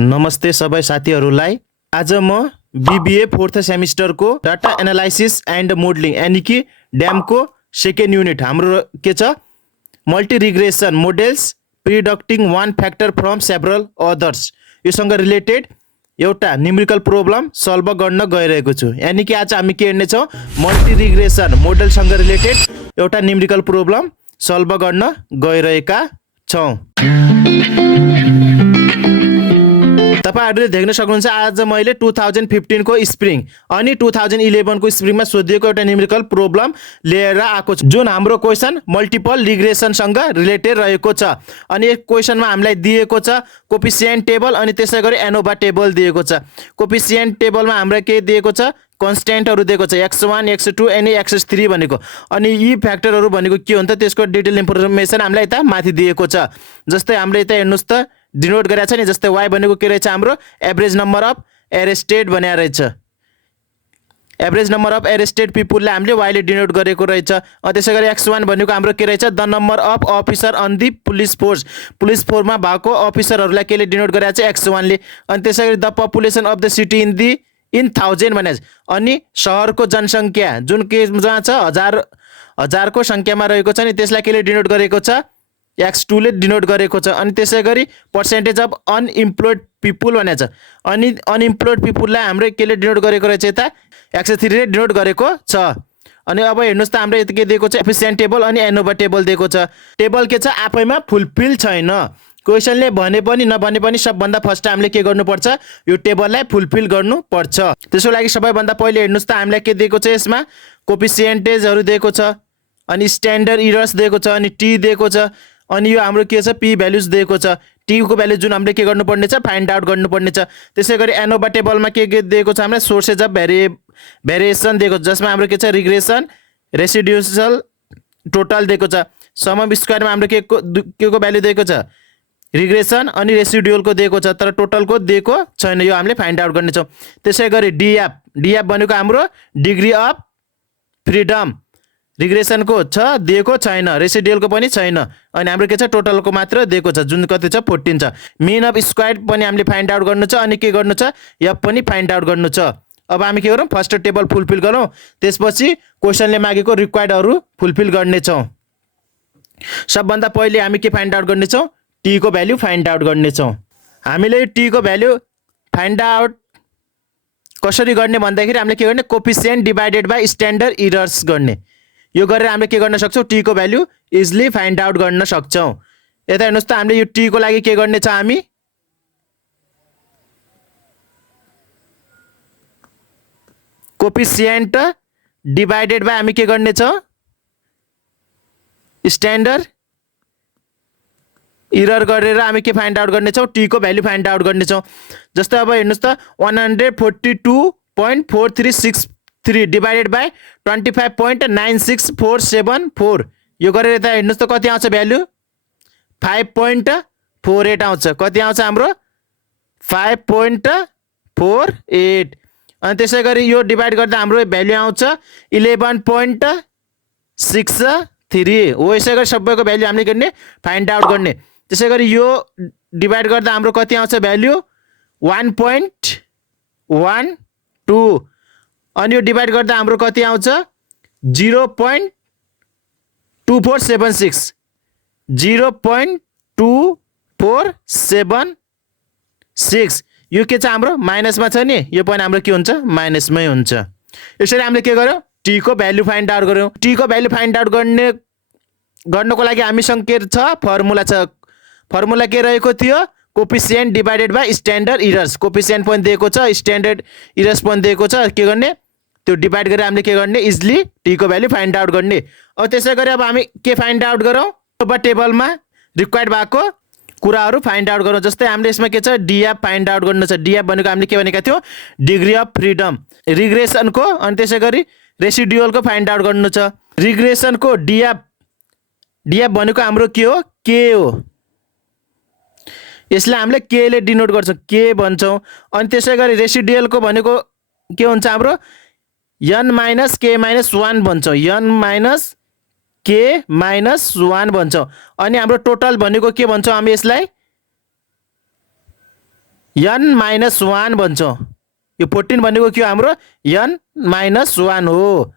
नमस्ते सबै साथीहरूलाई। आज म बीबीए फोर्थ सेमिस्टरको डाटा एनालाइसिस एन्ड मोडलिङ यानी कि ड्यामको सेकेन्ड युनिट हाम्रो के छ multi regression models predicting one factor from several others योसँग रिलेटेड एउटा न्युमेरिकल प्रब्लम सल्भ गर्न गइरहेको छु। यानी कि आज हामी के हेर्नेछौँ मल्टी रिग्रेसन मोडेलसँग रिलेटेड एउटा न्युमेरिकल प्रब्लम सल्भ गर्न गइरहेका छौँ। तपाईहरुले देख्न सक्नुहुन्छ आज मैले 2015 को स्प्रिङ अनि 2011 को स्प्रिङमा सोधिएको एउटा न्युमेरिकल प्रब्लम लिएर आएको छु जुन हाम्रो क्वेशन मल्टिपल रिग्रेसन सँग रिलेटेड रहेको छ। अनि यस क्वेशनमा हामीलाई दिएको छ कोफिसिएन्ट टेबल अनि त्यसैगरी एनोभा टेबल दिएको छ। कोफिसिएन्ट टेबलमा हामीलाई के दिएको छ कन्स्ट्यान्टहरु दिएको छ x1 x2 अनि x3 भनेको। अनि यी फ्याक्टरहरु भनेको के हो त त्यसको डिटेल इन्फर्मेसन हामीलाई यता माथि दिएको छ। जस्तै हामीले यता हेर्नुस् त डिनोट गरेको छ नि, जस्तै y भनेको के रहेछ हाम्रो एभरेज नम्बर अफ एरेस्टेड भनेको रहेछ। एभरेज नम्बर अफ एरेस्टेड पिपुलले हामीले y ले डिनोट गरेको रहेछ। त्यसैगरी x1 भनेको हाम्रो के रहेछ the number of officer on the police force. Police फोर्समा भएको अफिसरहरुलाई केले डिनोट गरेको छ x1 ले। अनि त्यसैगरी the population of the city in 1000 भने अनि शहरको जनसंख्या जुन के जहाँ छ हजारको संख्यामा रहेको छ नि त्यसलाई केले डिनोट गरेको छ x2 ले डिनोट गरेको छ। अनि त्यसैगरी पर्सेन्टेज अफ अनइम्प्लोइड पिपुल भनेको छ। अनि अनइम्प्लोइड पिपुललाई हामीले केले डिनोट गरेको रहेछ यता x3 ले डिनोट गरेको छ। अनि अब हेर्नुस् त हाम्रो यता के दिएको छ एफिसिएन्ट टेबल अनि एनोभा टेबल दिएको छ। टेबल के छ आफैमा फुलफिल छैन। क्वेशनले भने पनि नभने पनि सबभन्दा फर्स्ट हामीले के गर्नुपर्छ यो टेबललाई फुलफिल गर्नुपर्छ। त्यसको लागि सबैभन्दा पहिले हेर्नुस् त हामीलाई के दिएको छ यसमा कोफिसिएन्टेजहरु दिएको छ अनि स्ट्यान्डर्ड इरर्स दिएको छ अनि टी दिएको छ अनि यो हाम्रो के छ पी भ्यालुज दिएको छ। टी को भ्यालु जुन हामीले के गर्नुपर्ने छ फाइन्ड आउट गर्नुपर्ने छ। त्यसैगरी एनोभा टेबलमा के दिएको छ हामीलाई सोर्सेज अफ भेरिएसन दिएको छ जसमा हाम्रो के छ रिग्रेसन रेसिड्युअल टोटल दिएको छ। सम अफ स्क्वायरमा हाम्रो के को भ्यालु दिएको छ रिग्रेसन अनि रेसिड्युअल को दिएको छ तर टोटल को दिएको छैन। यो हामीले फाइन्ड आउट गर्ने छौं। त्यसैगरी डीएफ भनेको हाम्रो डिग्री अफ फ्रीडम रिग्रेसन को छ दिएको छैन रेसिड्युअल को पनि छैन। अनि हाम्रो के छ टोटल को मात्र दिएको छ जुन कति छ 14 छ। मीन अफ स्क्वायर पनि हामीले फाइन्ड आउट गर्नु छ अनि के गर्नु छ एफ पनि फाइन्ड आउट गर्नु छ। अब हामी के गरौँ फर्स्ट टेबल फुलफिल गरौँ त्यसपछि क्वेशनले मागेको रिक्वायर्डहरु फुलफिल गर्ने छौं। सबभन्दा पहिले हामी के फाइन्ड आउट गर्ने छौं टी को भ्यालु फाइन्ड आउट गर्ने छौं। हामीले टी को भ्यालु फाइन्ड आउट कसरी गर्ने भन्दाखेरि हामीले के गर्ने coefficient divided by standard errors गर्ने। यो गरेर हामीले के गर्न सक्छौं टी को भ्यालु इजिली फाइन्ड आउट गर्न सक्छौं। यता हेर्नुस् त हामीले यो टी को लागि के गर्ने छ हामी कोफिसिएन्ट डिवाइडेड बाइ हामी के गर्ने छ स्ट्यान्डर्ड इरर गरेर हामी के फाइन्ड आउट गर्ने छौं टी को भ्यालु फाइन्ड आउट गर्ने छौं। जस्तै अब हेर्नुस् त 142.436 डिवाइडेड बाइ 25.96474 यो गरेर यता हेर्नुस् त कति आउँछ भ्यालु 5.48 आउँछ। कति आउँछ हाम्रो 5.48। अनि त्यसैगरी यो डिवाइड गर्दा हाम्रो भ्यालु आउँछ 11.63 हो। यसैगरी सबैको भ्यालु हामीले गर्ने फाइन्ड आउट गर्ने। त्यसैगरी यो डिवाइड गर्दा हाम्रो कति आउँछ भ्यालु 1.12 अनि यो डिवाइड गर्दा हाम्रो कति आउँछ 0.2476 0.2476 यो के छ हाम्रो माइनसमा छ नि यो पनि हाम्रो के हुन्छ माइनसमै हुन्छ। यसरी हामीले के गर्यौं टी को भ्यालु फाइन्ड आउट गर्यौं। टी को भ्यालु फाइन्ड आउट गर्नको लागि हामीसँग के छ फर्मुला छ। फर्मुला के रहेको थियो coefficient divided by standard errors. Coefficient पनि दिएको छ स्ट्यान्डर्ड इरर्स पनि दिएको छ के गर्ने त्यो डिवाइड गरेर हामीले के गर्ने इजिली टी को भ्यालु फाइन्ड आउट गर्ने। अब त्यसैगरी अब हामी के फाइन्ड आउट गरौँ अब टेबलमा रिक्वायर्ड भएको कुराहरु फाइन्ड आउट गरौँ। जस्तै हामीले यसमा के छ डीएफ फाइन्ड आउट गर्नु छ। डीएफ भनेको हामीले के भनेका थियौ डिग्री अफ फ्रीडम रिग्रेसन को अनि त्यसैगरी रेसिड्युअल को फाइन्ड आउट गर्नु छ। रिग्रेसन को डीएफ भनेको हाम्रो के हो के हो यसलाई हामीले के ले डिनोट गर्छौं के भन्छौं। अनि त्यसैगरी रेसिड्युअल को भनेको के हुन्छ हाम्रो n - k - 1 भन्छौं n - k - 1 भन्छौं। अनि हाम्रो टोटल भनेको के भन्छौं हामी यसलाई n माइनस 1 भन्छौँ। यो 14 भनेको के हो हाम्रो n माइनस 1 हो।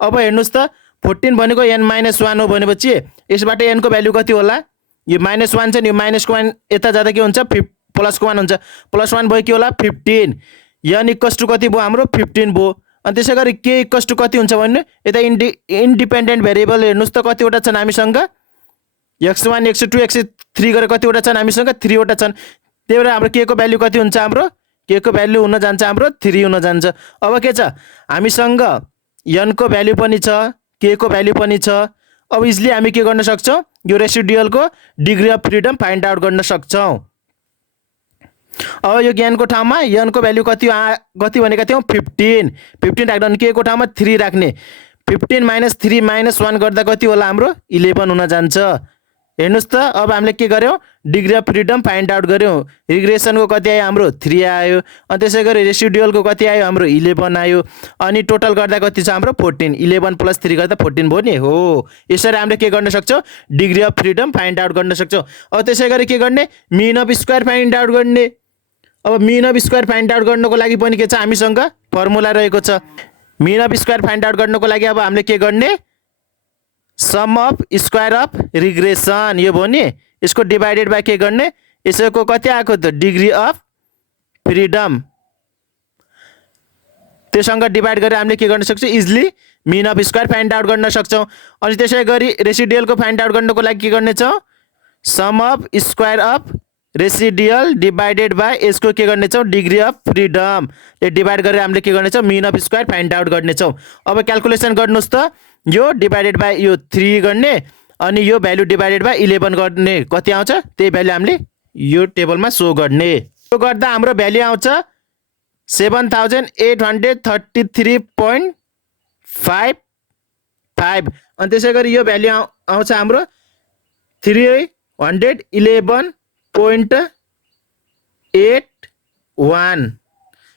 अब हेर्नुहोस् त 14 भनेको n माइनस 1 हो भनेपछि यसबाट n को भ्यालु कति होला? यो माइनस 1 छ नि, यो माइनसको 1 यता जाँदा के हुन्छ प्लसको 1 हुन्छ। प्लस 1 भयो के होला 15। n इक्वल्स टु कति भयो हाम्रो 15 भयो। अनि त्यसै गरी k इक्वल्स टु कति हुन्छ भन्नु यता इन्डिपेन्डेन्ट भेरिएबल हेर्नुहोस् त कतिवटा छन् हामीसँग x1 x2 x3 गरेर कतिवटा छन् हामीसँग 3 वटा छन्। त्यही भएर हाम्रो k को भ्यालु कति हुन्छ हाम्रो k को भ्यालु हुन जान्छ हाम्रो 3 हुन जान्छ। अब के छ हामीसँग n को भ्यालु पनि छ k को भ्यालु पनि छ। अब इजिली हामी के गर्न सक्छौँ यो रेसिडुअलको degree of freedom find out गर्न सक्छौँ। अब यो n को ठाउँमा n को भ्यालु कति भनेका थियौँ 15 राख्दा अनि k को ठाउँमा 3 राख्ने। 15 माइनस 3 माइनस 1 गर्दा कति होला हाम्रो 11 हुन जान्छ। हेर्नुहोस् त अब हामीले के गर्यौँ degree of freedom find out गर्यौँ। रिग्रेसनको कति आयो हाम्रो 3 आयो। अनि त्यसै गरी रेसिडुअलको कति आयो हाम्रो 11 आयो। अनि टोटल गर्दा कति छ हाम्रो 14। 11 प्लस 3 गर्दा 14 भयो नि हो। यसरी हामीले के गर्न सक्छौँ degree of freedom find out गर्न सक्छौँ। अब त्यसै गरी के गर्ने mean of square find out गर्ने। अब mean of square find out गर्नको लागि पनि के छ हामीसँग फर्मुला रहेको छ। Mean of square find out गर्नको लागि अब हामीले के गर्ने sum of square of regression यो भयो नि यसको डिभाइडेड बाई के गर्ने यसको कति आएको त डिग्री अफ फ्रिडम त्योसँग डिभाइड गरेर हामीले के गर्न सक्छौँ easily mean of square find out गर्न सक्छौँ। अनि त्यसै गरी रेसिडुअलको फाइन्ड आउट गर्नको लागि के गर्नेछौँ sum of square of residual divided by यसको के गर्नेछौँ डिग्री अफ फ्रिडम ले डिभाइड गरेर हामीले के गर्नेछौँ mean of square find out गर्नेछौँ। अब क्याल्कुलेसन गर्नुहोस् त यो डिभाइडेड बाई यो 3 गर्ने अनि यो भ्यालु डिभाइडेड बाई 11 गर्ने कति आउँछ त्यही भ्यालु हामीले यो टेबलमा सो गर्ने। यो गर्दा हाम्रो भ्यालु आउँछ 7833.55 अनि त्यसै गरी यो भ्यालु आउँछ हाम्रो 311.81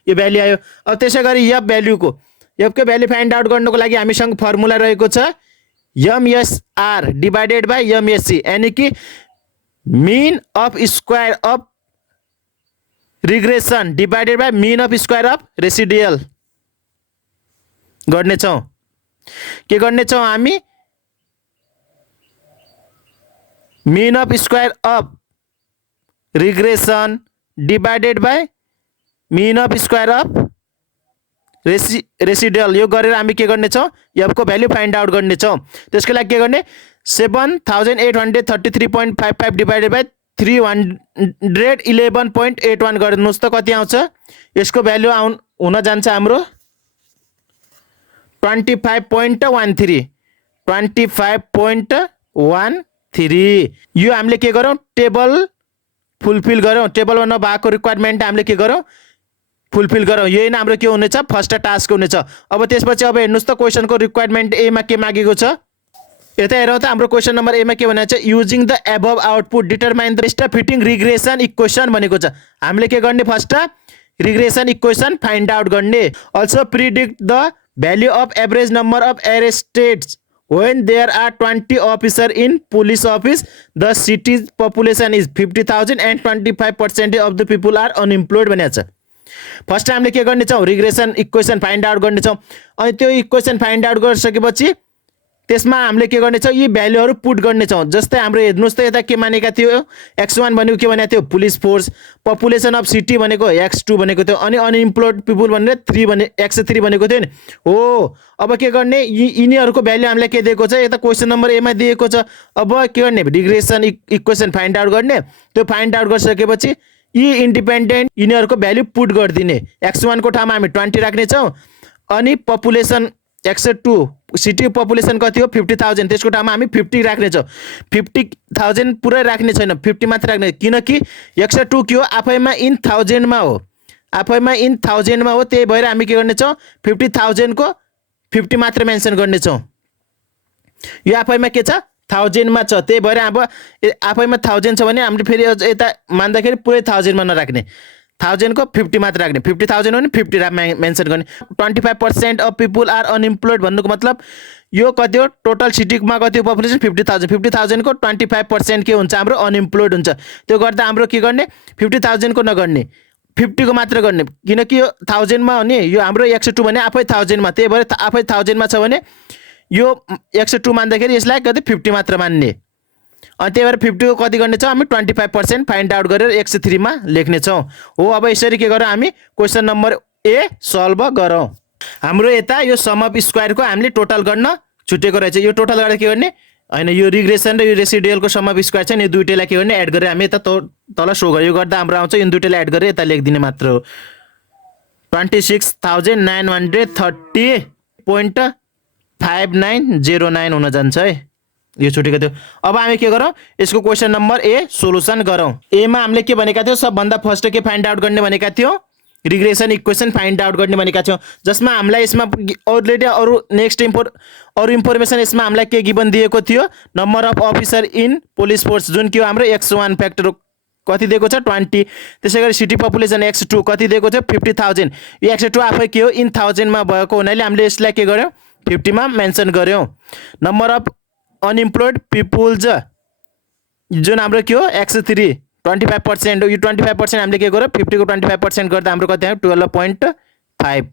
यो भ्यालु आयो। अब त्यसै गरी एफको भ्यालु फाइन्ड आउट गर्नको लागि हामीसँग फर्मुला रहेको छ एमएसआर डिभाइडेड बाई एमएससी यानी कि mean of square of regression divided by mean of square of residual गर्नेछौँ। के गर्नेछौँ हामी mean of square of regression divided by mean of square of residual यो गरेर हामी के गर्नेछौँ एफको भ्यालु फाइन्ड आउट गर्नेछौँ। त्यसको लागि के गर्ने 7833.55 डिभाइडेड बाई 311.81 गर्नुहोस् त कति आउँछ यसको भ्यालु हुन जान्छ हाम्रो 25.13 यो हामीले के गरौँ टेबल फुलफिल गरौँ। टेबलमा नभएको रिक्वायरमेन्ट हामीले के गरौँ फुलफिल गरौँ। यही नै हाम्रो के हुनेछ फर्स्ट टास्क हुनेछ। अब त्यसपछि अब हेर्नुहोस् त क्वेसनको रिक्वायरमेन्ट एमा के मागेको छ यता हेरौँ त हाम्रो क्वेसन नम्बर एमा के भनेको छ using the above output determine the best fitting regression equation भनेको छ। हामीले के गर्ने first regression equation find out गर्ने। Also predict the value of average number of arresteds when there are 20 officers in police office the city's population is 50,000 and 25% of the people are unemployed भनेको छ। First हामीले के गर्नेछौँ regression equation find out गर्नेछौँ। अनि त्यो equation find out गरिसकेपछि त्यसमा हामीले के गर्नेछौँ यी भ्यालुहरू पुट गर्नेछौँ। जस्तै हाम्रो हेर्नुहोस् त यता के मानेका थियो x1 भनेको के भनेको थियो police force population of city भनेको x2 भनेको थियो अनि अनइम्प्लोयड पिपुल भनेर 3 भने x3 भनेको थियो नि हो। अब के गर्ने यिनीहरूको भ्यालु हामीलाई के दिएको छ यता क्वेसन नम्बर एमा दिएको छ। अब के गर्ने रिग्रेसन इक्वेसन फाइन्ड आउट गर्ने। त्यो फाइन्ड आउट गरिसकेपछि यी इन्डिपेन्डेन्ट यिनीहरूको भ्यालु पुट गरिदिने। x1 को ठाउँमा हामी 20 राख्नेछौँ अनि पपुलेसन x2 सिटी पपुलेसन कति हो 50,000 त्यसको ठाउँमा हामी 50 राख्नेछौँ। 50,000 पुरै राख्ने छैन 50 मात्र राख्ने किनकि x2 के हो आफैमा इन थाउजन्डमा हो त्यही भएर हामी के गर्नेछौँ 50,000 को 50 मात्र मेन्सन गर्नेछौँ। यो आफैमा के छ 1000 मा छ त्यही भएर अब आफैमा 1000 छ भने हामीले फेरि यता मान्दाखेरि पुरै 1000 मा नराख्ने 1000 को 50 मात्र राख्ने 50,000 हो नि 50 मेन्सन गर्ने। 25% अफ पिपुल आर अनइम्प्लोयड भन्नुको मतलब यो कति हो टोटल सिटीमा कति हो पपुलेसन 50,000 को 25% के हुन्छ हाम्रो अनइम्प्लोयड हुन्छ। त्यो गर्दा हाम्रो के गर्ने 50,000 को नगर्ने 50 को मात्र गर्ने, किनकि यो 1000 मा हो नि, यो हाम्रो 102 भने आफै 1000 मा, त्यही भएर आफै 1000 मा छ भने यो 102 मान्दाखेरि यसलाई कति 50 मात्र मान्ने। अनि त्यही भएर 50 को कति गर्ने छौँ हामी 25% फाइन्ड आउट गरेर 103 मा लेख्ने छौँ। हो अब यसरी के गरौँ हामी क्वेशन नम्बर ए सल्भ गरौँ। हाम्रो यता यो सम अफ स्क्वायर को हामीले टोटल गर्न छुटेको रहेछ। यो टोटल गरेर के गर्ने हैन, यो रिग्रेसन र यो रेसिडुअल को सम अफ स्क्वायर छ नि, यो दुईटैलाई के गर्ने एड गरेर हामी यता तल शो गर्यो, यो गर्दा हाम्रो आउँछ यो दुईटैलाई एड गरेर यता लेखिदिने मात्र हो। 26,930.5909 हुन जान्छ है, यो छुटेको थियो। अब हामी के गरौँ यसको क्वेशन नम्बर ए सोलुसन गरौँ। ए मा हामीले के भनेका थियौँ, सबभन्दा फर्स्ट के फाइन्ड आउट गर्ने भनेका थियौँ, रिग्रेसन इक्वेसन फाइन्ड आउट गर्ने भनेका थियौँ, जसमा हामीलाई यसमा अलरेडी अरू नेक्स्ट अरू इन्फर्मेसन यसमा हामीलाई के गिभन दिएको थियो, number of officer in police force जुन कि हाम्रो x1 फ्याक्टर कति दिएको छ 20, त्यसै गरी सिटी पपुलेसन x2 कति दिएको छ 50,000। यो x2 आफै के हो इन 1000 मा भएको हुनाले हामीले यसलाई के गर्यौँ 50 मा मेन्सन गर्यौँ। नम्बर अफ अनइम्प्लोइड पिपुल्स जुन हाम्रो के हो x3 25%, यो 25% हामीले के गर्यो 50 को 25% गर्दा हाम्रो कति आयो 12.5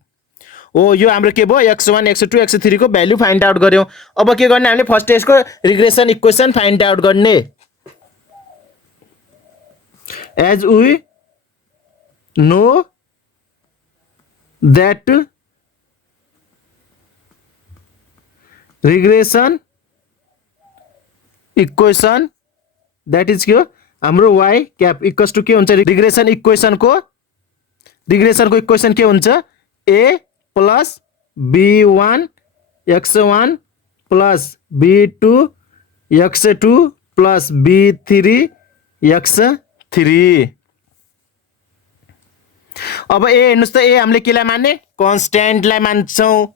हो। यो हाम्रो के भयो x1 x2 x3 को भ्यालु फाइन्ड आउट गर्यौँ। अब के गर्ने हामीले फर्स्ट यसको रिग्रेसन इक्वेसन फाइन्ड आउट गर्ने। As we know that regression equation that is के हो हाम्रो y क्याप इक्वल्स टु के हुन्छ रिग्रेसन इक्वेसनको इक्वेसन के हुन्छ a plus b1 x1 plus b2 x2 plus b3 x3। अब ए हेर्नुस् त ए हामीले केलाई मान्ने कन्स्ट्यान्टलाई मान्छौँ।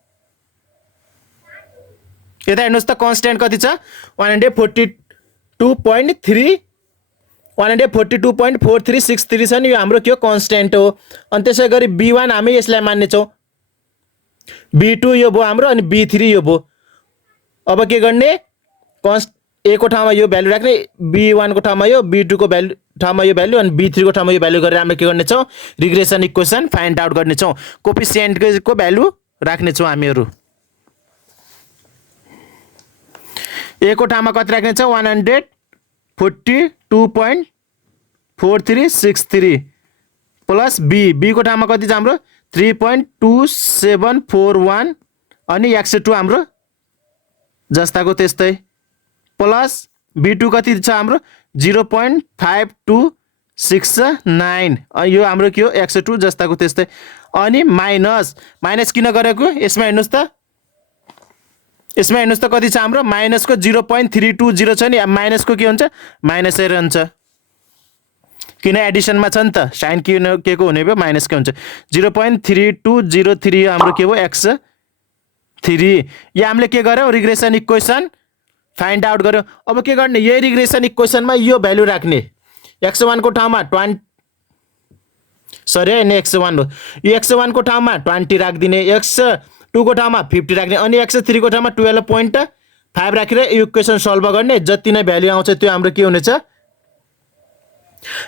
यता हेर्नुस् त कन्स्ट्यान्ट कति छ 142.4363 छ नि, यो हाम्रो के हो कन्स्ट्यान्ट हो। अनि त्यसै गरी b1 हामी यसलाई मान्ने छौँ, b2 यो भयो हाम्रो अनि b3 यो भयो। अब के गर्ने ए को ठाउँमा यो भ्यालु राख्ने, b1 को ठाउँमा यो, b2 को भ्यालु ठाउँमा यो भ्यालु अनि b3 को ठाउँमा यो भ्यालु गरेर हामी के गर्ने छौँ रिग्रेसन इक्वेसन फाइन्ड आउट गर्ने छौँ। कोफिसिएन्टको भ्यालु राख्ने छौँ हामीहरू। ए को ठाउँमा कति राख्ने छौँ 142.4363 प्लस बी को ठाउँमा कति छ हाम्रो 3.2741 अनि x2 हाम्रो जस्ताको त्यस्तै प्लस b2 कति छ हाम्रो 0.5269 यो हाम्रो के हो x2 जस्ताको त्यस्तै अनि माइनस किन गरेको यसमा हेर्नुस् त, यसमा हेर्नुस् त कति छ हाम्रो माइनसको 0.320 छ नि, माइनसको के हुन्छ माइनसै रहन्छ किन एडिसनमा छ नि त, साइन के को हुने भयो माइनस के हुन्छ 0.3203 हाम्रो के भयो x3। यो हामीले के गर्यौँ रिग्रेसन इक्वेसन फाइन्ड आउट गर्यौँ। अब के गर्ने यही रिग्रेसन इक्वेसनमा यो भ्यालु राख्ने, x1 को ठाउँमा x1 हो, यो x1 को ठाउँमा 20 राखिदिने, x2 को ठाउँमा 50 राख्ने अनि x3 को ठाउँमा 12.5 राखेर यो इक्वेसन सल्भ गर्ने। जति नै भ्यालु आउँछ त्यो हाम्रो के हुनेछ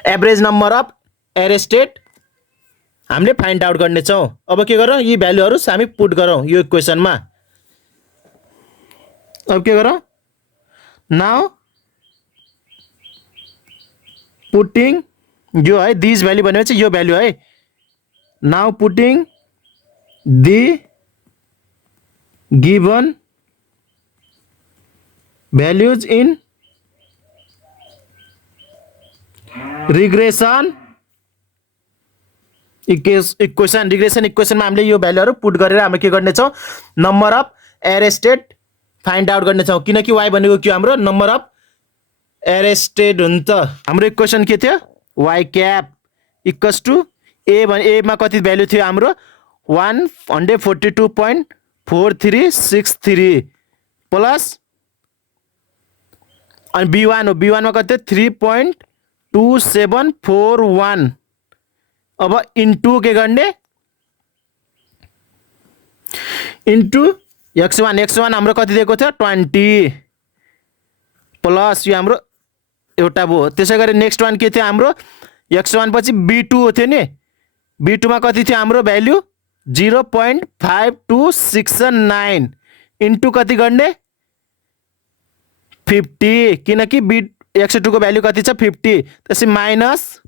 एभरेज नम्बर अफ एरेस्टेड हामीले फाइन्ड आउट गर्ने छौँ। अब के गरौँ यी भ्यालुहरू हामी पुट गरौँ यो इक्वेसनमा। अब के गरौँ नाउ पुटिङ यो है दिस भ्यालु भनेपछि यो भ्यालु है, now putting the given values in regression equation. Regression इक्वेसनमा हामीले यो भ्यालुहरू पुट गरेर हामी के गर्नेछौँ number of arrested find out गर्नेछौँ, किनकि y भनेको के हाम्रो नम्बर अफ एरेस्टेड हुन्छ। हाम्रो इक्वेसन के थियो y क्याप इक्वल्स टु ए मा कति भ्यालु थियो हाम्रो 142.4363 प्लस अनि b1 हो, b1 मा कति 3.2741 अब इन्टु के गर्ने इन्टु x1 हाम्रो कति दिएको थियो 20 प्लस यो हाम्रो एउटा भयो। त्यसै गरी नेक्स्ट वान के थियो हाम्रो x1 पछि b2 थियो नि, B2 मा कति थियो हाम्रो भ्यालु 0.5269 इन्टु कति गर्ने 50 किनकि x2 को भ्यालु कति छ 50 त्यसै माइनस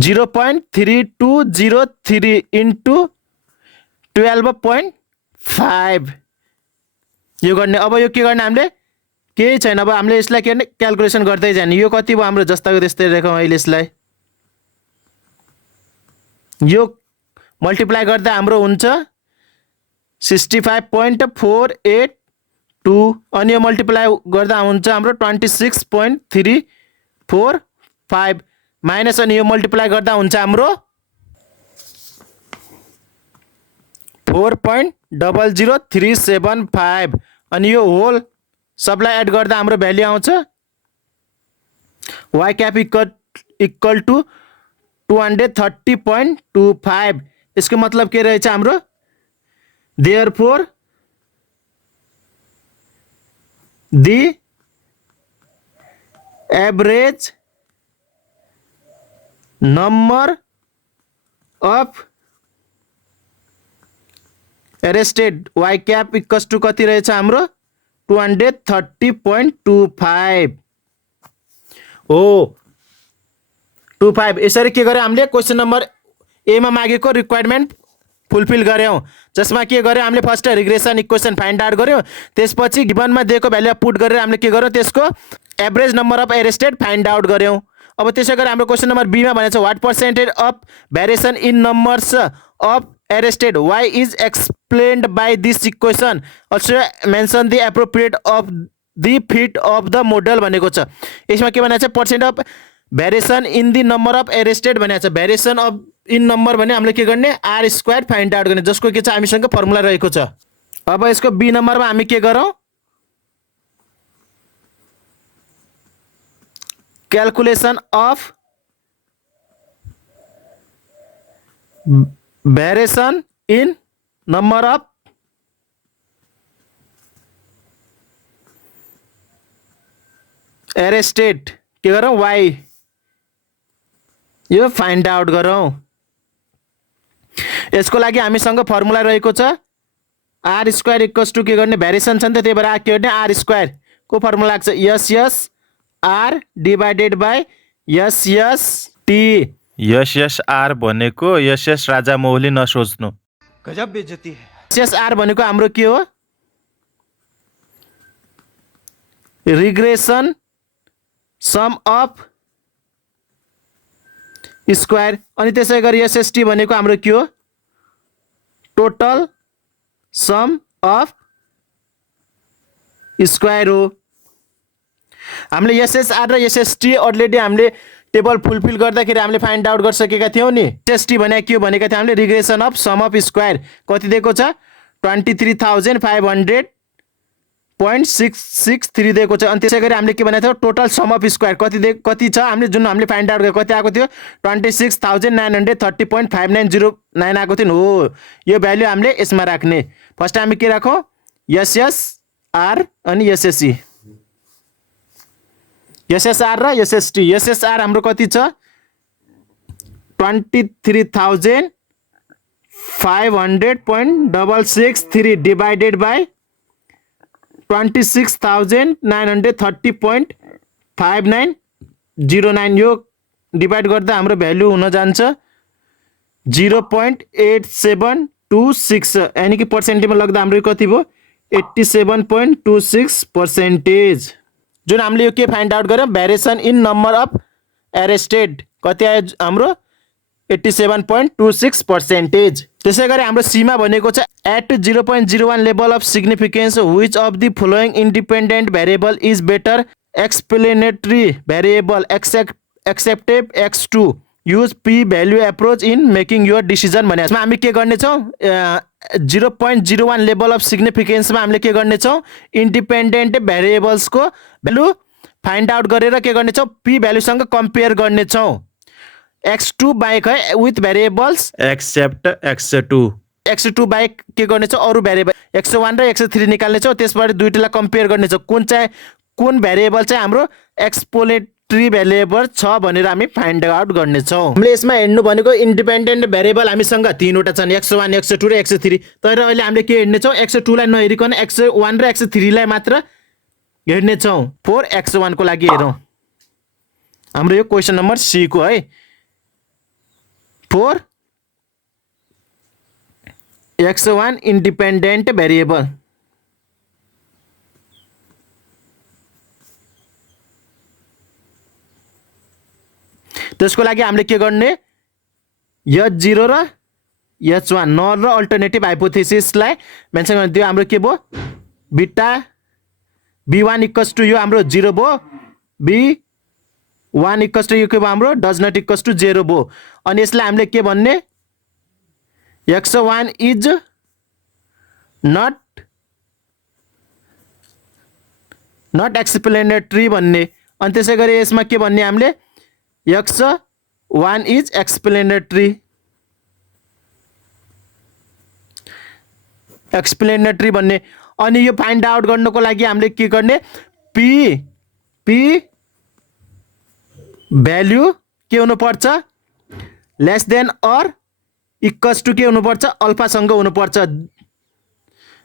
0.3203 इन्टु 12.5 यो गर्ने। अब यो के गर्ने हामीले केही छैन, अब हामीले यसलाई के गर्ने क्याल्कुलेसन गर्दै जाने। यो कति भयो हाम्रो जस्ताको त्यस्तै राखौँ अहिले यसलाई। यो मल्टिप्लाई गर्दा हाम्रो हुन्छ 65.482 अनि यो मल्टिप्लाई गर्दा हुन्छ हाम्रो 26.345 माइनस अनि यो मल्टिप्लाई गर्दा हुन्छ हाम्रो 4.00375 अनि यो होल सबलाई एड गर्दा हाम्रो भ्यालु आउँछ y क्याप इक्वल टु 230.25। यसको मतलब के रहेछ हाम्रो therefore the average number of arrested y cap equals to कति रहेछ हाम्रो 230.25 हो 25। यसरी के गर्यो हामीले क्वेशन नम्बर ए मा मागेको रिक्वायरमेन्ट फुलफिल गर्यौं, जसमा के गर्यो हामीले first regression equation find out गर्यो, त्यसपछि गिभनमा दिएको भ्यालु पुट गरेर हामीले के गर्यो त्यसको average number of arrested find out गर्यौं। अब त्यसै गरी हाम्रो क्वेशन नम्बर बी मा भनेको छ what percentage of variation in numbers of arrested y is explained by this equation also mention the appropriate of the fit of the model भनेको छ। यसमा के भनेको छ percent of variation in the number of arrested भनेको छ। Variation of in number भने हामीले के गर्ने आर स्क्वायर फाइन्ड आउट गर्ने, जसको के छ हामीसँग फर्मुला रहेको छ। अब यसको बी नम्बरमा हामी के गरौँ calculation of variation in number of arrested के गरौँ y यो फाइन्ड आउट गरौँ। यसको लागि हामीसँग फर्मुला रहेको छ आर स्क्वायर इक्वल्स टु के गर्ने भेरिएसन छ नि त, त्यही भएर के गर्ने आर स्क्वायर को फर्मुला लाग्छ S R divided by S T. S R भनेको एस राजा मौली नसोच्नु, गजब बेइज्जती है। एस आर भनेको हाम्रो के हो रिग्रेसन सम अफ स्क्वायर अनि त्यसै गरी एसएसटी भनेको हाम्रो के हो टोटल सम अफ स्क्वायर हो। हामीले एसएसआर र एसएसटी अलरेडी हामीले टेबल फुलफिल गर्दाखेरि हामीले फाइन्ड आउट गरिसकेका थियौँ नि। एसएसटी भने के हो भनेका थियौँ हामीले regression of sum of square कति दिएको छ 23,500.663 दिएको छ। अनि त्यसै गरी हामीले के भनेको थियौँ टोटल सम अफ स्क्वायर कति छ हामीले जुन हामीले फाइन्ड आउट गरेको कति आएको थियो 26,930.5909 आएको थियो हो। यो भ्यालु हामीले यसमा राख्ने। फर्स्ट हामी के राखौँ एसएसआर अनि एसएससी एसएसआर र एसएसटी। एसएसआर हाम्रो कति छ 23,500.663 डिभाइडेड बाई 26,930.5909 यो डिभाइड गर्दा हाम्रो भ्यालु हुन जान्छ 0.8726 यानी कि पर्सेन्टेजमा लाग्दा हाम्रो कति भयो 87.26%। जुन हामीले यो के फाइन्ड आउट गर्यौँ variation in number of arrested कति आयो हाम्रो 87.26%। त्यसै गरी हाम्रो सीमा भनेको छ at 0.01 level of significance which of the following independent variable is better explanatory variable accepted x2 use p value approach in making your decision भने हामी के गर्नेछौँ 0.01 लेभल अफ सिग्निफिकेन्समा हामीले के गर्नेछौँ इन्डिपेन्डेन्ट भेरिएबल्सको भ्यालु फाइन्ड आउट गरेर के गर्नेछौँ p भ्यालुसँग कम्पेयर गर्नेछौँ x2 बाहेक है विथ भेरिएबल्स एक्सेप्ट x2 बाहेक के गर्नेछौँ अरू भेरिएबल x1 र x3 निकाल्नेछौँ। त्यसबाट दुईटालाई कम्पेयर गर्नेछौँ कुन भेरिएबल चाहिँ हाम्रो ट्री भेरिएबल छ भनेर हामी फाइन्ड आउट गर्नेछौँ। हामीले यसमा हेर्नु भनेको इन्डिपेन्डेन्ट भेरिएबल हामीसँग 3वटा छन्, x1 x2 र x3। तर अहिले हामीले के हेर्नेछौँ, x2 लाई नहेरिकन x1 र x3 लाई मात्र हेर्नेछौँ। 4x1 को लागि हेरौँ। हाम्रो यो क्वेसन नम्बर सी को है। 4x1 independent variable. त्यसको लागि हामीले के गर्ने, h0 र h1 नल र अल्टरनेटिभ हाइपोथेसिसलाई मेन्सन गर्न दियो। हाम्रो के भयो, बिटा b1 इक्वल्स टु यो हाम्रो 0 भयो, b1 इक्वल्स टु यो के भयो हाम्रो डज नट इक्वल्स टु 0 भयो। अनि यसलाई हामीले के भन्ने, x1 इज नट एक्सप्लेनेटरी भन्ने। अनि त्यसै गरी यसमा के भन्ने हामीले, x1 इज एक्सप्लेनेटरी भन्ने। अनि यो फाइन्ड आउट गर्नको लागि हामीले के गर्ने, p भ्याल्यु के हुनुपर्छ, less than or equals to के हुनुपर्छ, अल्फासँग हुनुपर्छ,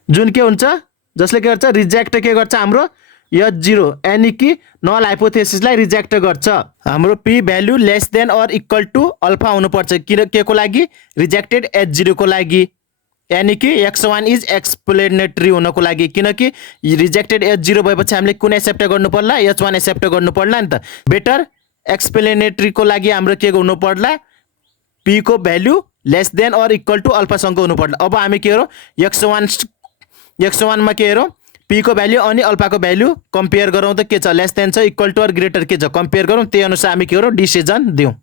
जुन के हुन्छ, जसले के गर्छ, रिजेक्ट के गर्छ हाम्रो h0 यानी कि नल हाइपोथेसिसलाई रिजेक्ट गर्छ। हाम्रो p value less than or equal to alpha हुनुपर्छ, किन के को लागि, रिजेक्टेड h0 को लागि, यानी कि x1 इज एक्सप्लेनेटरी हुनको लागि। किनकि रिजेक्टेड h0 भएपछि हामीले कुन एक्सेप्ट गर्नु पर्ला, h1 एक्सेप्ट गर्नु पर्ला नि त। बेटर एक्सप्लेनेटरी को लागि हाम्रो के गर्नु पर्ला, p को value less than or equal to अल्फासँग हुनु पर्ला। अब हामी के हेरौँ, x1 मा के हेरौँ, p को भ्याल्यु अनि अल्फा को भ्याल्यु कम्पेयर गरौँ त के छ, लेस देन छ, इक्वल टु अर ग्रेटर के छ, कम्पेयर गरौँ। त्यही अनुसार हामी के गरौँ, डिसिजन दिउँ।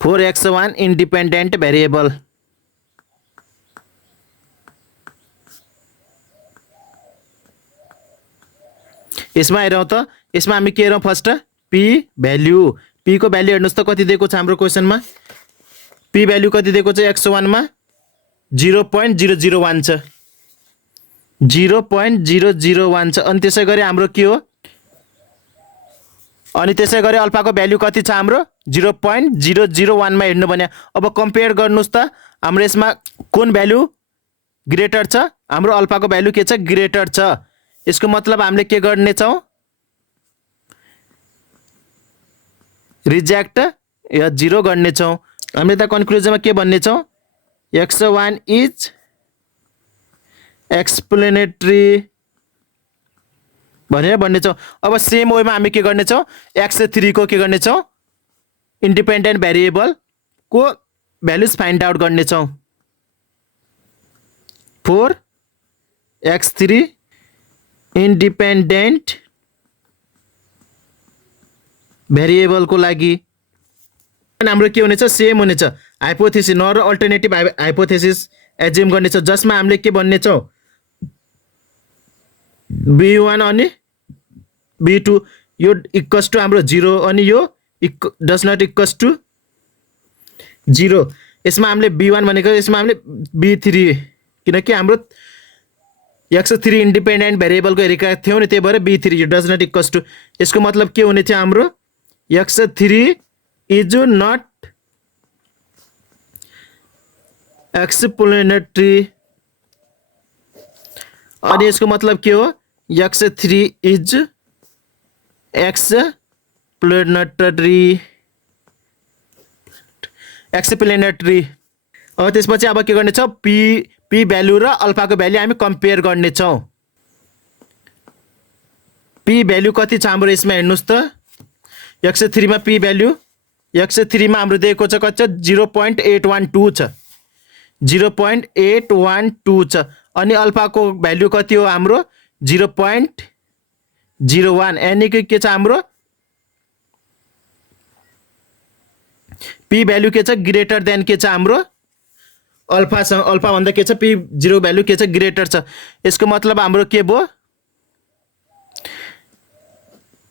4x1 independent variable. यसमा हेरौँ त, यसमा हामी के हेरौँ, फर्स्ट p भ्याल्यु, p को भ्याल्यु हेर्नुहोस् त कति दिएको छ हाम्रो क्वेसनमा, p भ्याल्यु कति दिएको छ, x1 मा 0.001 छ, 0.001 छ। अनि त्यसै गरी हाम्रो के हो, अनि त्यसै गरी अल्फाको भ्याल्यु कति छ हाम्रो 0.001 मा हेर्नु भने। अब कम्पेयर गर्नुस् त, हाम्रो यसमा कुन भ्याल्यु ग्रेटर छ, हाम्रो अल्फाको भ्याल्यु के छ, ग्रेटर छ। यसको मतलब हामीले के गर्ने छौँ, रिजेक्ट h0 गर्ने छौँ। हामीले त कन्क्लुजनमा के भन्ने छौँ, x1 इज एक्सप्लेनेटरी भनेर भन्ने छौँ। अब सेम वेमा हामी के गर्ने छौँ, x3 को के गर्ने छौँ, इन्डिपेन्डेन्ट भेरिएबल को भ्यालुज फाइन्ड आउट गर्ने छौँ। 4x3 इन्डिपेन्डेन्ट भेरिएबल को लागि हाम्रो के हुनेछ, सेम हुनेछ, हाइपोथेसिस न र अल्टरनेटिभ हाइपोथेसिस एज्युम गर्नेछ, जसमा हामीले के भन्ने छौँ, b1 अनि b2 यो इक्वल्स टु हाम्रो 0 अनि यो डज नट इक्वल्स टु 0। यसमा हामीले b1 भनेको, यसमा हामीले b3, किनकि हाम्रो x3 इन्डिपेन्डेन्ट भेरिएबलको हेरेका थियौँ नि, त्यही भएर b3 यो डज नट इक्वल्स टु। यसको मतलब के हुने थियो, हाम्रो x3 इज नट एक्सप्लेनेटरी। अनि यसको मतलब के हो, x3 इज एक्सप्लेनेटरी। अब त्यसपछि अब के गर्ने छौँ, p भ्यालु र अल्फाको भ्यालु हामी कम्पेयर गर्ने छौँ। p भ्यालु कति छ हाम्रो यसमा हेर्नुहोस् त, x3 मा p भ्यालु, x3 मा हाम्रो दिएको छ कति छ, 0.812 छ, 0.812 छ। अनि अल्फाको भ्यालु कति हो हाम्रो 0.01, यानी कि के छ हाम्रो p भ्यालु के छ, ग्रेटर देन के छ हाम्रो अल्फासँग, अल्फा भन्दा के छ, p0 भ्यालु के छ, ग्रेटर छ। यसको मतलब हाम्रो के भयो,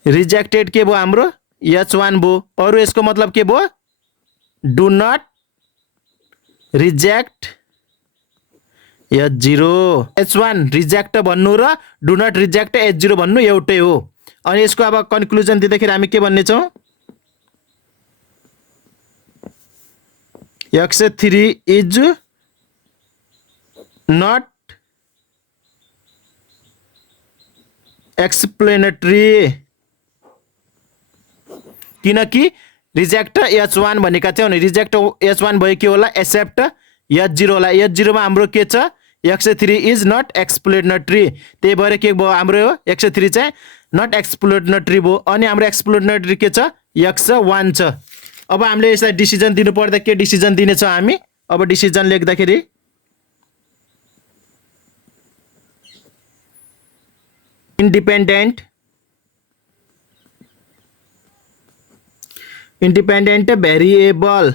रिजेक्टेड के भयो हाम्रो h1 भयो। अरु यसको मतलब के भयो, do not reject h0। h1 reject भन्नु र डु नट रिजेक्ट h0 भन्नु एउटै हो। अनि यसको अब कन्क्लुजन दिँदाखेरि हामी के भन्ने छौँ x3 इज नट एक्सप्लेनेटरी किनकि रिजेक्ट H1 भनेका थियौँ नि रिजेक्ट H1 भयो के होला एक्सेप्ट H0 होला H0 मा हाम्रो के छ x3 इज नट एक्सप्लेनेटरी त्यही भएर के भयो हाम्रो x3 चाहिँ नट एक्सप्लेनेटरी भयो अनि हाम्रो एक्सप्लेनेटरी के छ x1 छ अब हामीले यसलाई डिसिजन दिनु पर्दा के डिसिजन दिनेछौँ हामी अब डिसिजन लेख्दाखेरि independent variable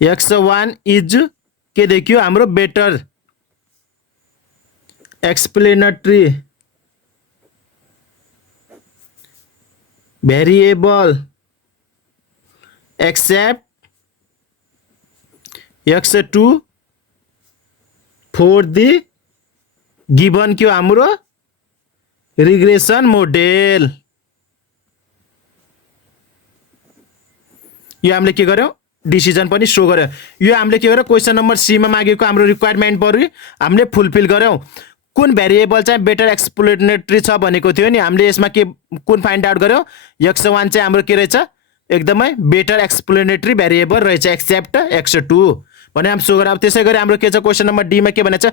x1 इज के देखियो हाम्रो better explanatory variable except x2 for the given के हाम्रो रिग्रेसन मोडेल यो हामीले के गर्यौं डिसिजन पनि शो गर्यौं यो हामीले के गर्यौं क्वेशन नम्बर सी मा मागेको हाम्रो रिक्वायरमेन्ट परि हामीले फुलफिल गर्यौं कुन भेरिएबल चाहिँ बेटर एक्सप्लेनेटरी छ भनेको थियो नि हामीले यसमा के कुन फाइन्ड आउट गर्यौं x1 चाहिँ हाम्रो के रहेछ एकदमै बेटर एक्सप्लेनेटरी भेरिएबल रहेछ एक्सेप्ट x2 भने हम सो गरे त्यसै गरी हाम्रो के छ क्वेशन नम्बर डी मा के भनेछ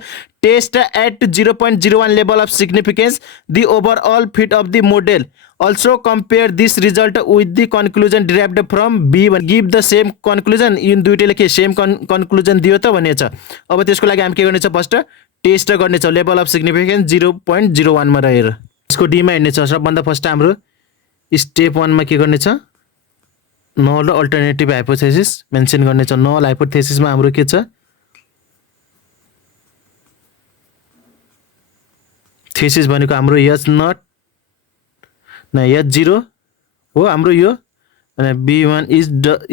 test at 0.01 level of significance the overall fit of the model also compare this result with the conclusion derived from b give the same conclusion इन दुईटैले के सेम कन्क्लुजन दियो त भनेछ अब त्यसको लागि हामी के गर्ने छ फर्स्ट टेस्ट गर्ने छ लेभल अफ सिग्निफिकेन्स 0.01 मा रहेर यसको डी मा हेर्ने छ सबभन्दा फर्स्ट हाम्रो स्टेप 1 मा के गर्ने छ नल अल्टरनेटिभ हाइपोथेसिस मेन्सन गर्ने छ नल हाइपोथेसिस मा हाम्रो के छ थेसिस भनेको हाम्रो एच नट न H0 हो हाम्रो यो अनि B1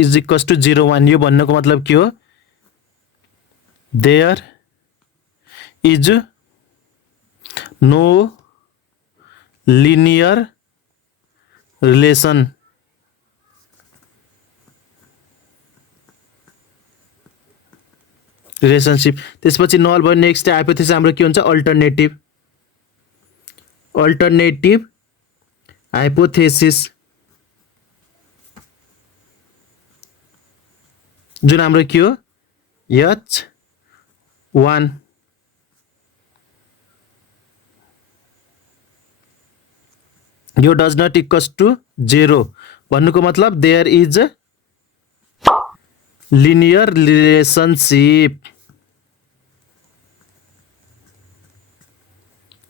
इज इक्वल्स टु 0.1 यो भन्नको मतलब के हो there is no linear relationship त्यसपछि नल भयो नेक्स्ट हाइपोथेसिस हाम्रो के हुन्छ अल्टरनेटिभ हाइपोथेसिस जुन हाम्रो के हो H1 यो डज नट इक्वल्स टु 0 भन्नुको मतलब देयर इज लिनियर रिलेशनशिप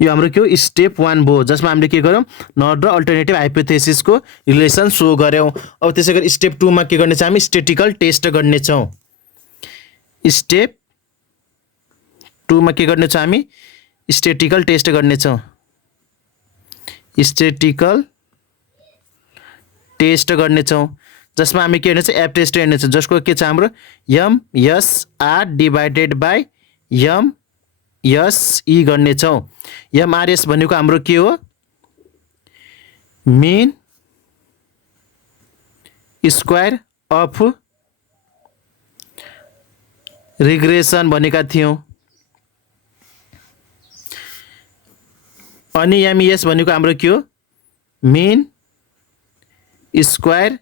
यो हाम्रो के हो स्टेप 1 भयो जसमा हामीले के गर्यौं नट र अल्टरनेटिभ हाइपोथेसिस को रिलेसन शो गर्यौं अब त्यसै गरी स्टेप 2 मा के गर्ने छ हामी स्ट्याटिस्टिकल टेस्ट गर्ने छौं स्टेप 2 मा के गर्ने छ हामी स्ट्याटिस्टिकल टेस्ट गर्ने छौं स्ट्याटिस्टिकल टेस्ट गर्ने छौं जसमा हामी के हेर्ने छ एफ टेस्ट हेर्ने छ जसको के छ हाम्रो m s r divided by m s e गर्ने छौं MRS भनेको हाम्रो के हो मीन स्क्वायर अफ रिग्रेसन भनेका थियौं अनि MES भनेको हाम्रो के हो मीन स्क्वायर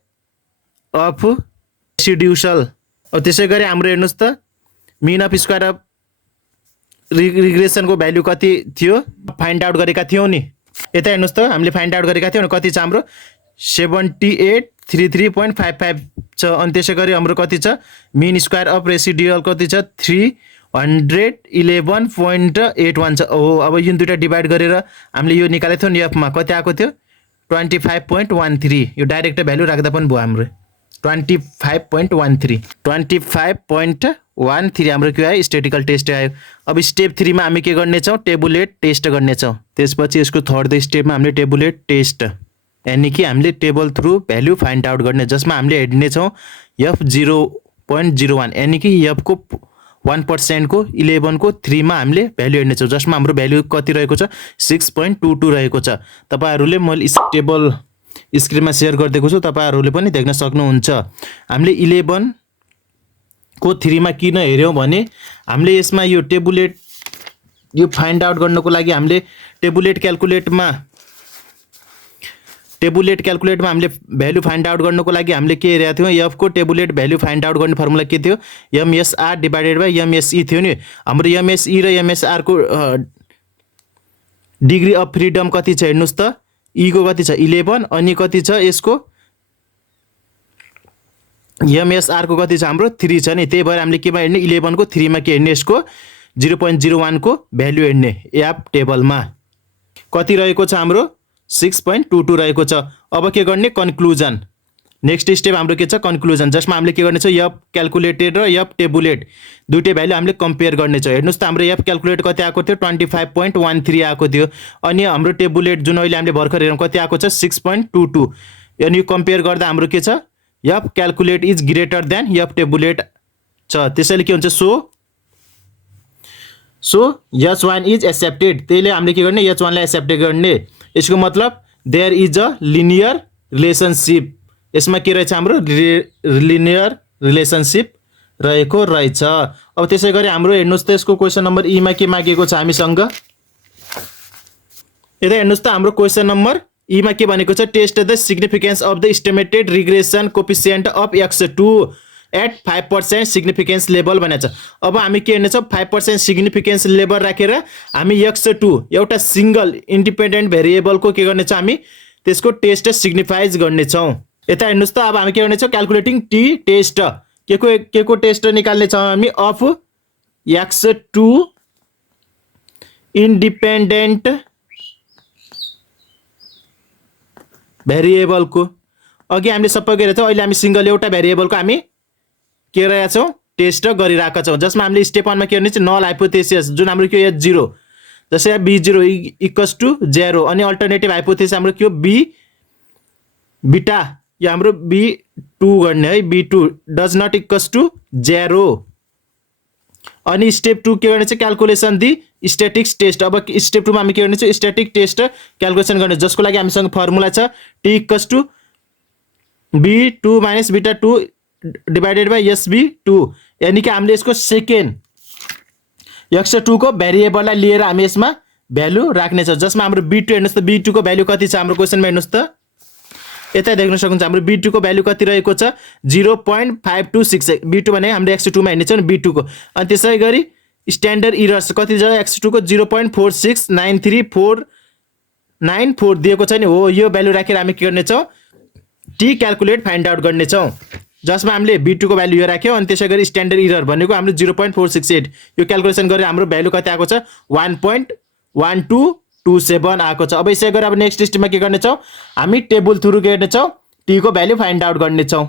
अफ रेसिड्युसल अब त्यसै गरी हाम्रो हेर्नुस् त मीन अफ स्क्वायर अफ रिग्रेसन को भ्यालु कति थियो फाइन्ड आउट गरेका थियौ नि यता हेर्नुस् त हामीले फाइन्ड आउट गरेका थियौ नि कति छ हाम्रो 7833.55 छ अनि त्यसै गरी हाम्रो कति छ मीन स्क्वायर अफ रेसिड्युअल कति छ 311.81 छ हो अब यो दुईटा डिवाइड गरेर हामीले यो निकालेको थियौ नि एफ मा कति आको थियो 25.13 यो डाइरेक्ट भ्यालु राख्दा पनि भयो हाम्रो 25.13 हाम्रो के आयो स्ट्याटिस्टिकल टेस्ट आयो अब स्टेप 3 मा हामी के गर्ने छौं टेबुलेट टेस्ट गर्ने छौं त्यसपछि यसको थर्ड स्टेप मा हामीले टेबुलेट टेस्ट यानी कि हामीले table through value find out गर्ने जसमा हामीले हेर्ने छौं f 0.01 यानी कि f को 1% को 11 को 3 मा हामीले भ्यालु हेर्नेछौँ, जसमा हाम्रो भ्यालु कति रहेको छ 6.22 रहेको छ। तपाईहरुले मैले टेबल स्क्रिनमा शेयर गरिदिएको छु, तपाईहरुले पनि देख्न सक्नुहुन्छ। हामीले 11 को 3 मा किन हेर्यौं भने हामीले यसमा यो टेबुलेट यो फाइन्ड आउट गर्नको लागि हामीले टेबुलेट क्याल्कुलेटमा हामीले भ्यालु फाइन्ड आउट गर्नको लागि हामीले के हेरेका थियौं, f को टेबुलेट भ्यालु फाइन्ड आउट गर्ने फर्मुला के थियो, MSR डिभाइडेड बाइ MSE थियो नि। हाम्रो MSE र MSR को डिग्री अफ फ्रिडम कति छ हेर्नुस् त, E को कति छ 11 अनि कति छ यसको MSR को कति छ हाम्रो 3 छ नि। त्यही भएर हामीले केमा हेर्ने 11 को 3 मा के हेर्ने, यसको 0.01 को भ्यालु हेर्ने एप टेबलमा कति रहेको छ हाम्रो 6.22 रहेको छ। अब के गर्ने कन्क्लुजन, नेक्स्ट स्टेप हाम्रो के छ कन्क्लुजन, जसमा हामीले के गर्ने छ एफ क्याल्कुलेटेड र एफ टेबुलेट दुईटै भ्यालु हामीले कम्पेयर गर्ने छ। हेर्नुस् त हाम्रो एफ क्याल्कुलेट कति आएको थियो 25.13 आएको थियो अनि हाम्रो टेबुलेट जुन अहिले हामीले भर्खर हेरौँ कति आएको छ 6.22। अनि यो कम्पेयर गर्दा हाम्रो के छ F calculate is greater than F tablet छ। त्यसैले के हुन्छ सो H1 इज एक्सेप्टेड। त्यसले हामीले के गर्ने H1 लाई एक्सेप्ट गर्ने। यसको मतलब there is a linear relationship, यसमा के रहेछ हाम्रो लिनियर रिलेसनशिप रहेको रहेछ। अब त्यसै गरी हाम्रो हेर्नुस् त यसको क्वेशन नम्बर ई मा के मागेको छ हामीसँग, यता हेर्नुस् त हाम्रो क्वेशन नम्बर ई मा के भनेको छ test the significance of the estimated regression coefficient of x2 at 5% significance level भनेको छ। अब हामी के हेर्नेछौँ 5% सिग्निफिकेन्स लेभल राखेर हामी x2 एउटा सिंगल इन्डिपेन्डेन्ट भेरिएबलको के गर्नेछौँ हामी त्यसको टेस्ट सिग्निफाइज गर्नेछौँ। यता हेर्नुस् त अब हामी के गर्नेछौँ क्याल्कुलेटिङ टी टेस्ट के को टेस्ट निकाल्ने छौँ हामी अफ x2 इन्डिपेन्डेन्ट भेरिएबलको। अघि हामीले सबै गरेका छौँ, अहिले हामी सिंगल एउटा भेरिएबलको हामी के रहेका छौँ टेस्ट गरिरहेका छौँ, जसमा हामीले स्टेप 1 मा के गर्ने छ नल हाइपोथेसिस जुन हाम्रो के h0 जस्तै b0 इक्वल्स टु 0 अनि अल्टरनेटिभ हाइपोथेसिस हाम्रो के हो बीटा यो हाम्रो b2 गर्ने है, b2 does not equals to 0 अनि स्टेप 2 के गर्ने छ क्याल्कुलेसन दि स्ट्याटिक्स टेस्ट। अब स्टेप 2 मा हामी के गर्ने छ स्ट्याटिक टेस्ट क्याल्कुलेसन गर्ने, जसको लागि हामीसँग फर्मुला छ t equals to b2 minus beta 2 divided by SB2, यानी कि हामीले यसको सेकेन्ड x2 को भेरिएबललाई लिएर हामी यसमा भ्यालु राख्ने छ, जसमा हाम्रो b2 हेर्नुस् त b2 को भ्यालु कति छ हाम्रो क्वेशनमा हेर्नुस् त यता देख्न सक्नुहुन्छ हाम्रो b2 को भ्यालु कति रहेको छ 0.526 b2 भने हाम्रो x2 मा हेर्ने छ नि b2 को। अनि त्यसै गरी स्ट्यान्डर्ड इरर्स कति छ x2 को 0.4693494 दिएको छ नि हो, यो भ्यालु राखेर हामी के गर्ने छौं टी क्याल्कुलेट फाइन्ड आउट गर्ने छौं, जसमा हामीले b2 को भ्यालु यो राख्यौ अनि त्यसै गरी स्ट्यान्डर्ड इरर भनेको हाम्रो 0.468 यो क्याल्कुलेसन गरेर हाम्रो भ्यालु कति आएको छ 1.1227 आएको छ। अब यसै गरी अब नेक्स्ट स्टेपमा के गर्ने छौं हामी टेबल थ्रु गर्ने छौं टी को भ्यालु फाइन्ड आउट गर्ने छौं।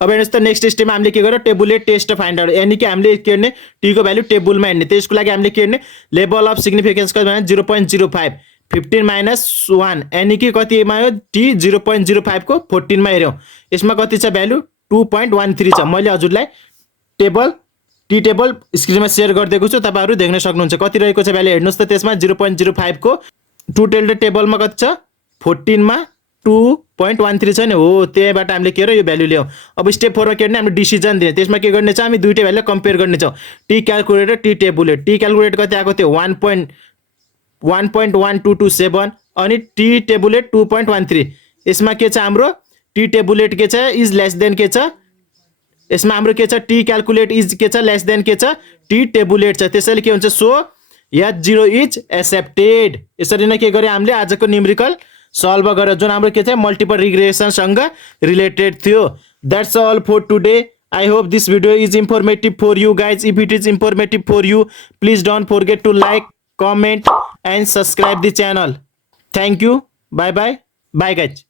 अब हेर्नुस् त नेक्स्ट स्टेपमा हामीले के गर्यो टेबुलेट टेस्ट फाइन्ड आउट, यानी कि हामीले के गर्ने टी को भ्यालु टेबलमा हेर्ने, त्यसको लागि हामीले के गर्ने लेभल अफ सिग्निफिकेन्स कति भने 0.05 15 माइनस 1 यानी कि कतिमा हो टी 0.05 को 14 मा हेर्यौ, यसमा कति छ भ्यालु 2.13 छ। मैले हजुरलाई टी टेबल स्क्रिनमा शेयर गरिदिएको छु, तपाईहरु देख्न सक्नुहुन्छ कति रहेको छ भ्यालु हेर्नुस् त त्यसमा 0.05 को टु टेल्ड टेबलमा कति छ 14 मा 2.13 छ नि हो, त्यहीबाट हामीले के यो भ्यालु ल्याउ। अब स्टेप 4 मा के गर्ने हामी डिसिजन दिने, त्यसमा के गर्ने छ हामी दुईटै भ्यालु कम्पेयर गर्ने छौ T calculator T tablet. T calculate कति आएको थियो 1.1227 अनि टी टेबुलेट 2.13, यसमा के छ हाम्रो टी टेबुलेट के छ इज लेस देन के छ, यसमा हाम्रो के छ टी क्याल्कुलेट इज के छ लेस देन के छ टी टेबुलेट छ, त्यसैले के हुन्छ सो H0 इज एक्सेप्टेड। यसरी नै के गरे हामीले आजको न्यूमेरिकल सल्भ गरेर जुन हाम्रो के छ मल्टिपल रिग्रेसन सँग रिलेटेड थियो। That's all for today. I hope this video is informative for you guys. If it is informative for you, please don't forget to like, comment and subscribe the channel. Thank you. Bye bye. Bye guys.